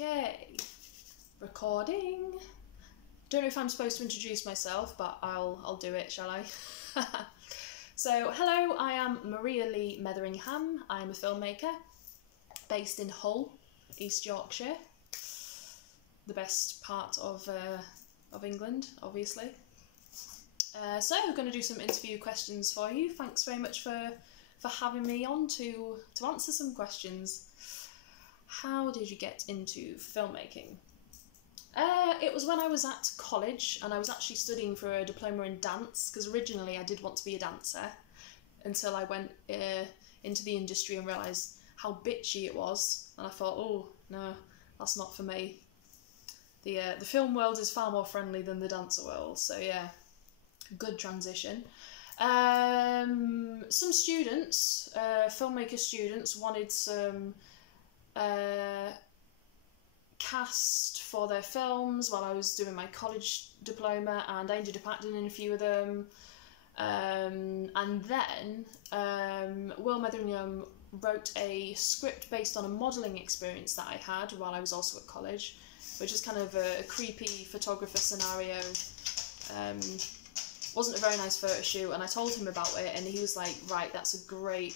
Okay, recording. Don't know if I'm supposed to introduce myself, but I'll do it, shall I? So, hello, I am Maria Lee Metheringham. I'm a filmmaker based in Hull, East Yorkshire, the best part of England, obviously. So, I'm going to do some interview questions for you. Thanks very much for having me on to answer some questions. How did you get into filmmaking? It was when I was at college and I was actually studying for a diploma in dance, because originally I did want to be a dancer until I went into the industry and realised how bitchy it was, and I thought, oh no, that's not for me. The film world is far more friendly than the dancer world, so yeah, good transition. Some students, filmmaker students, wanted some cast for their films while I was doing my college diploma, and I ended up acting in a few of them. And then Will Metheringham wrote a script based on a modelling experience that I had while I was also at college, which is kind of a creepy photographer scenario. Wasn't a very nice photo shoot, and I told him about it, and he was like, right, that's a great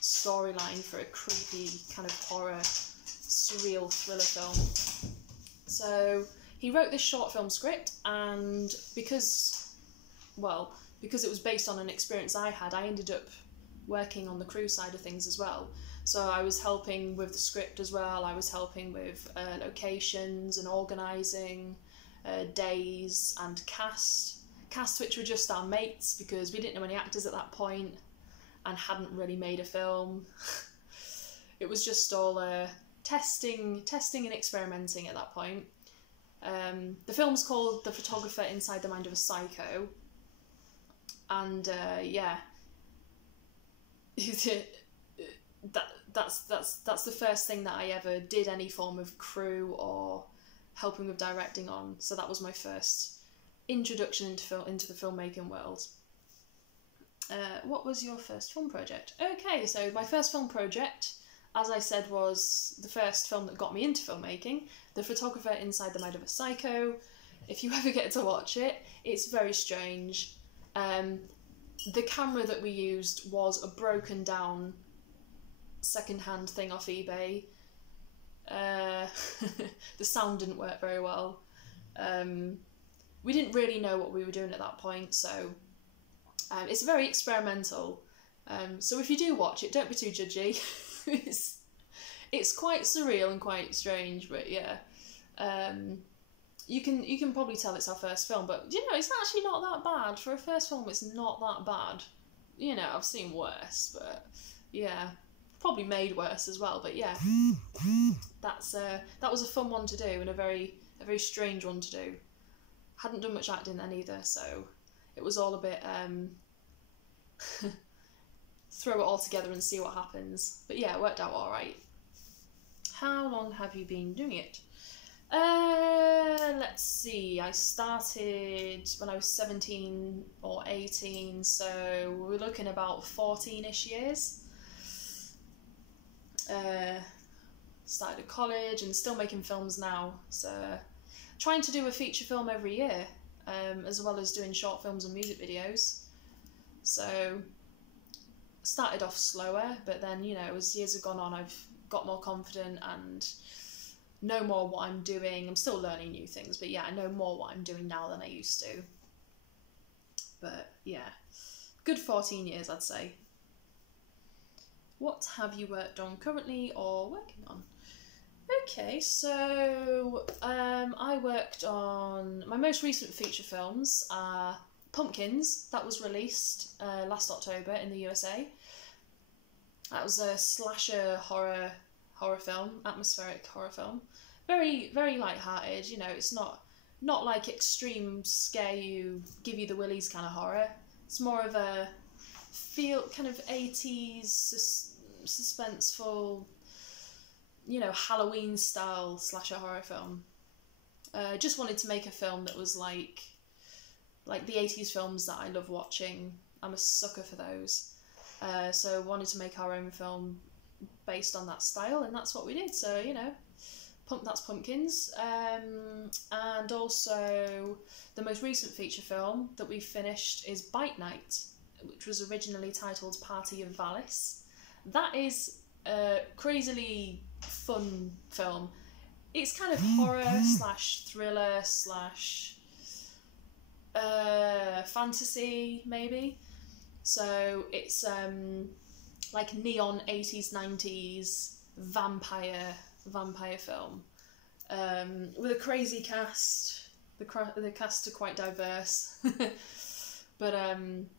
storyline for a creepy kind of horror surreal thriller film. So he wrote this short film script, and because it was based on an experience I had, I ended up working on the crew side of things as well. So I was helping with the script as well, I was helping with locations and organising, days and cast which were just our mates, because we didn't know any actors at that point and hadn't really made a film. It was just all testing and experimenting at that point. The film's called The Photographer Inside the Mind of a Psycho, and yeah, that's the first thing that I ever did any form of crew or helping with directing on. So that was my first introduction into the filmmaking world. What was your first film project? Okay, so my first film project, as I said, was the first film that got me into filmmaking, The Photographer Inside the Mind of a Psycho. If you ever get to watch it, it's very strange. The camera that we used was a broken down second-hand thing off eBay. The sound didn't work very well. We didn't really know what we were doing at that point, so it's very experimental. So if you do watch it, don't be too judgy. It's quite surreal and quite strange, but yeah, you can probably tell it's our first film, but you know, it's actually not that bad for a first film. It's not that bad. You know, I've seen worse, but yeah, probably made worse as well. But yeah, that was a fun one to do, and a very strange one to do. Hadn't done much acting then either, so it was all a bit throw it all together and see what happens. But yeah, it worked out alright. How long have you been doing it? Let's see, I started when I was 17 or 18, so we're looking about 14-ish years. Started at college and still making films now, so trying to do a feature film every year, as well as doing short films and music videos. So started off slower, but then, you know, as years have gone on, I've got more confident and know more what I'm doing. I'm still learning new things, but yeah, I know more what I'm doing now than I used to. But yeah, good 14 years, I'd say. What have you worked on currently or working on? Okay, so I worked on my most recent feature films. Pumpkins, that was released last October in the USA. That was a slasher horror film, atmospheric horror film. Very light-hearted. You know, it's not like extreme scare you, give you the willies kind of horror. It's more of a feel kind of 80s suspenseful, you know, Halloween style slasher horror film. Just wanted to make a film that was like the 80s films that I love watching. I'm a sucker for those. So wanted to make our own film based on that style, and that's what we did. So, you know, that's Pumpkins. And also the most recent feature film that we finished is Bite Night, which was originally titled Party of Valis. That is a crazily fun film. It's kind of horror / thriller / fantasy, maybe. So it's like neon 80s 90s vampire film with a crazy cast. The cast are quite diverse. But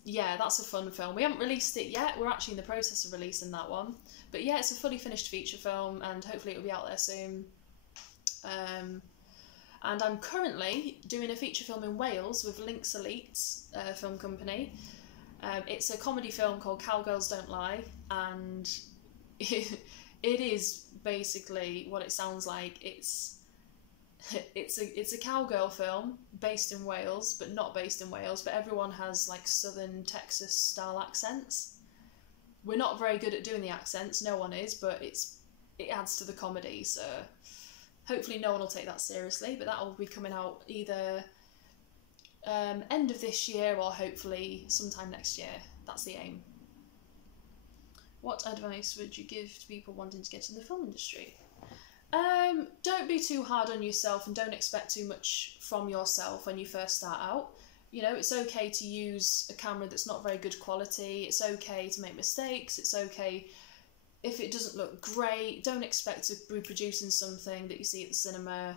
yeah, that's a fun film. We haven't released it yet. We're actually in the process of releasing that one. But yeah, it's a fully finished feature film, and hopefully it'll be out there soon. And I'm currently doing a feature film in Wales with Lynx Elite film company. It's a comedy film called Cowgirls Don't Lie, and it is basically what it sounds like. It's a cowgirl film based in Wales, but not based in Wales, but everyone has like southern Texas style accents. We're not very good at doing the accents, no one is, but it adds to the comedy, so hopefully no one will take that seriously, but that will be coming out either end of this year or hopefully sometime next year. That's the aim. What advice would you give to people wanting to get in the film industry? Don't be too hard on yourself and don't expect too much from yourself when you first start out. You know, it's okay to use a camera that's not very good quality. It's okay to make mistakes. It's okay if it doesn't look great. Don't expect to be producing something that you see at the cinema.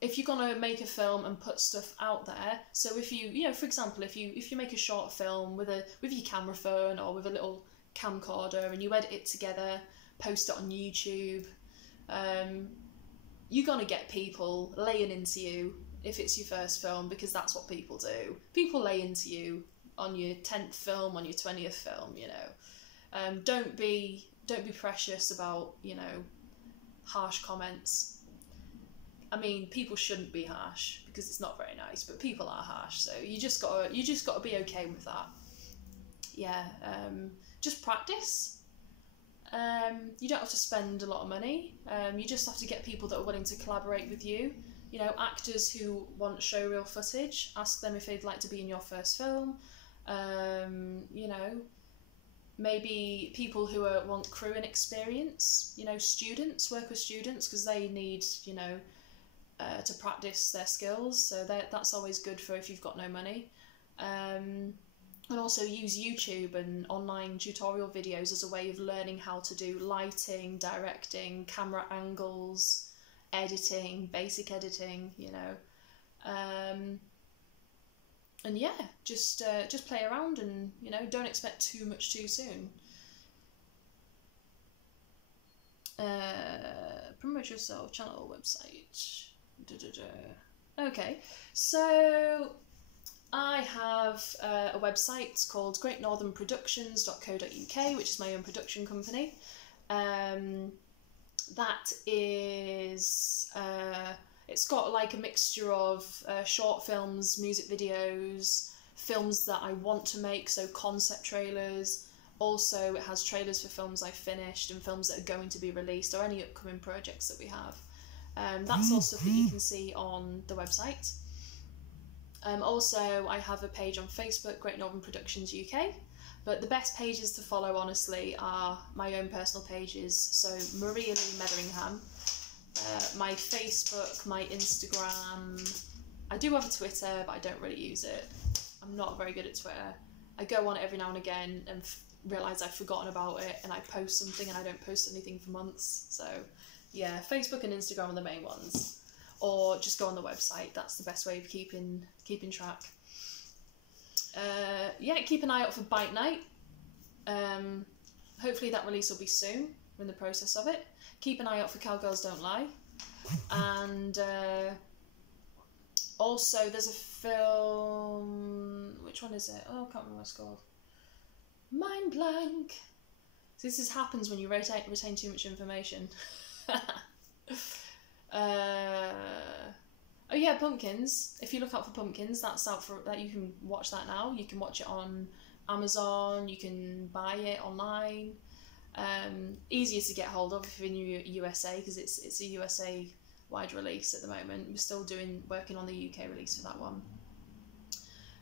If you're gonna make a film and put stuff out there, so if you know, for example, if you make a short film with your camera phone or with a little camcorder and you edit it together, post it on YouTube, you're gonna get people laying into you if it's your first film, because that's what people do. People lay into you on your 10th film, on your 20th film, you know. Don't be precious about, you know, harsh comments. I mean, people shouldn't be harsh because it's not very nice, but people are harsh, so you just gotta be okay with that. Yeah, just practice. You don't have to spend a lot of money. You just have to get people that are willing to collaborate with you. You know, actors who want showreel footage, ask them if they'd like to be in your first film. You know, maybe people who want crewing experience. You know, students, work with students because they need, you know, to practice their skills. So that's always good for if you've got no money. And also use YouTube and online tutorial videos as a way of learning how to do lighting, directing, camera angles, editing, basic editing, you know. And yeah, just play around and, you know, don't expect too much too soon. Promote yourself, channel, website. Okay, so I have a website called greatnorthernproductions.co.uk, which is my own production company. That is, it's got like a mixture of short films, music videos, films that I want to make, so concept trailers. Also, it has trailers for films I finished and films that are going to be released or any upcoming projects that we have. That's all stuff that you can see on the website. Also, I have a page on Facebook, Great Northern Productions UK, but the best pages to follow, honestly, are my own personal pages. So, Maria Lee Metheringham, my Facebook, my Instagram. I do have a Twitter, but I don't really use it. I'm not very good at Twitter. I go on it every now and again and realise I've forgotten about it, and I post something and I don't post anything for months. So, yeah, Facebook and Instagram are the main ones. Or just go on the website. That's the best way of keeping track. Yeah, keep an eye out for Bite Night. Hopefully that release will be soon. We're in the process of it. Keep an eye out for Cowgirls Don't Lie. And also there's a film... Which one is it? Oh, I can't remember what it's called. Mind blank. So this happens when you retain too much information. Oh yeah, Pumpkins. If you look out for Pumpkins, that's out for that. You can watch that now. You can watch it on Amazon. You can buy it online. Easier to get hold of if you're in USA, because it's a USA wide release at the moment. We're still working on the UK release for that one.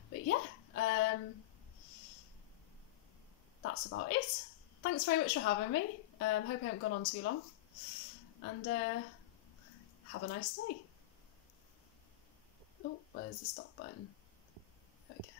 But yeah, that's about it. Thanks very much for having me. Hope I haven't gone on too long. And have a nice day. Oh, where's the stop button? There we go.